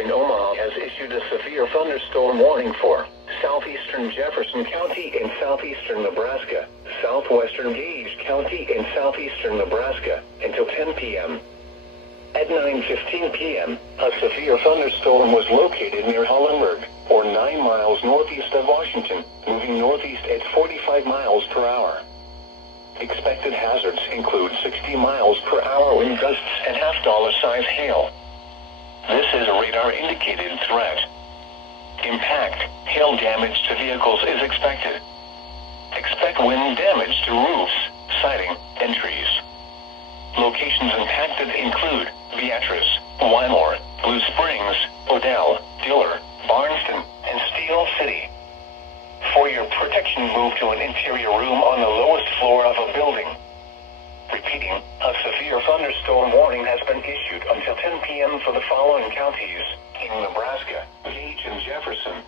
in Omaha has issued a severe thunderstorm warning for southeastern Jefferson County in southeastern Nebraska, southwestern Gage County in southeastern Nebraska, until 10 p.m. At 9:15 p.m., a severe thunderstorm was located near Hollenberg, or 9 miles northeast of Washington, moving northeast at 45 miles per hour. Expected hazards include 60 miles per hour wind gusts and half-dollar size hail. This is a radar-indicated threat. Impact, hail damage to vehicles is expected. Expect wind damage to roofs, siding, and trees. Locations impacted include Beatrice, Wymore, Blue Springs, Odell, Diller, Barnston, and Steel City. For your protection, move to an interior room on the lowest floor of a building. Repeating, a severe thunderstorm warning has been issued until 10 p.m. for the following counties in Nebraska, Gage, and Jefferson.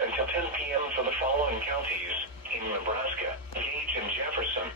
Until 10 p.m. for the following counties in Nebraska, Gage, and Jefferson.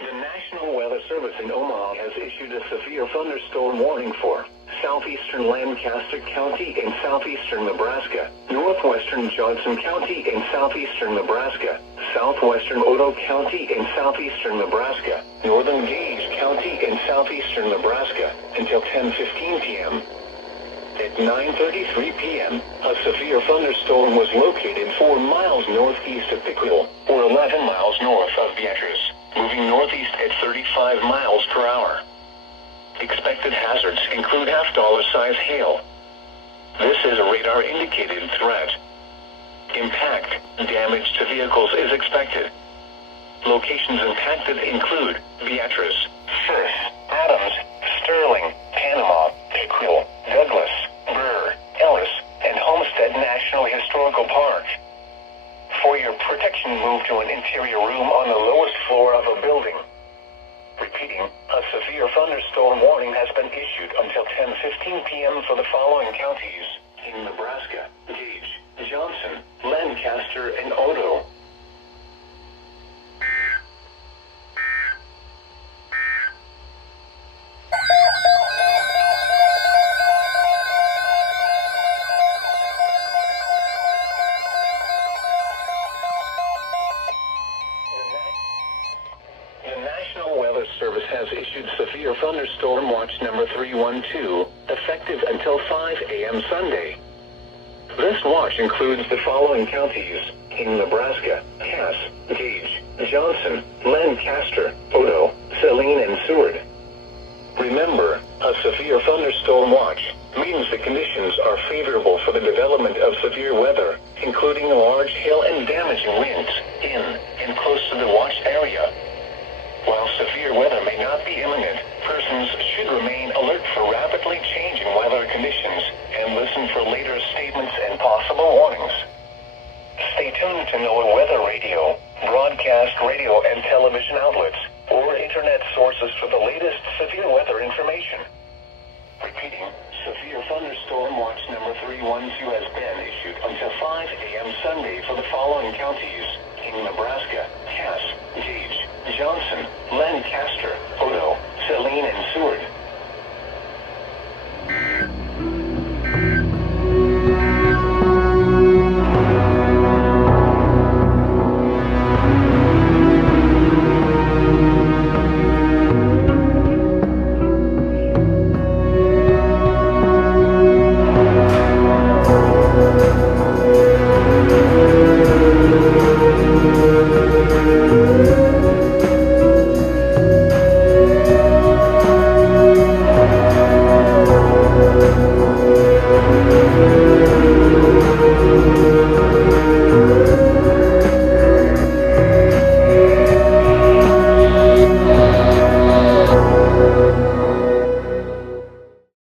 The National Weather Service in Omaha has issued a severe thunderstorm warning for southeastern Lancaster County in southeastern Nebraska, northwestern Johnson County in southeastern Nebraska, southwestern Odo County in southeastern Nebraska, northern Gage County in southeastern Nebraska, until 10:15 p.m. At 9:33 p.m., a severe thunderstorm was located 4 miles northeast of Pickrell, or 11 miles north of Beatrice, moving northeast at 35 miles per hour. Expected hazards include half-dollar size hail. This is a radar-indicated threat. Impact, damage to vehicles is expected. Locations impacted include Beatrice, Firth, Adams, Sterling, Panama, Pickrell, Douglas, Burr, Ellis, and Homestead National Historical Park. For your protection, move to an interior room on the lowest floor of a building. Repeating, a severe thunderstorm warning has been issued until 10:15 p.m. for the following counties in Nebraska, Gage, Johnson, Lancaster, and Odo. The National Weather Service has issued Severe Thunderstorm Watch number 312, effective until 5 a.m. Sunday. This watch includes the following counties in Nebraska: Cass, Gage, Johnson, Lancaster, Odo, Saline, and Seward. Remember, a severe thunderstorm watch means the conditions are favorable for the development of severe weather, including large hail and damaging winds in and close to the watched area. While severe weather may not be imminent, persons should remain alert for rapidly changing weather conditions and listen for later statements and possible warnings. Stay tuned to NOAA Weather Radio, broadcast radio and television outlets, or internet sources for the latest severe weather information. Repeating, Severe Thunderstorm Watch number 312 has been issued until 5 a.m. Sunday for the following counties in Nebraska: Cass, Gage, Johnson, Lancaster, Odo, Saline, and Seward.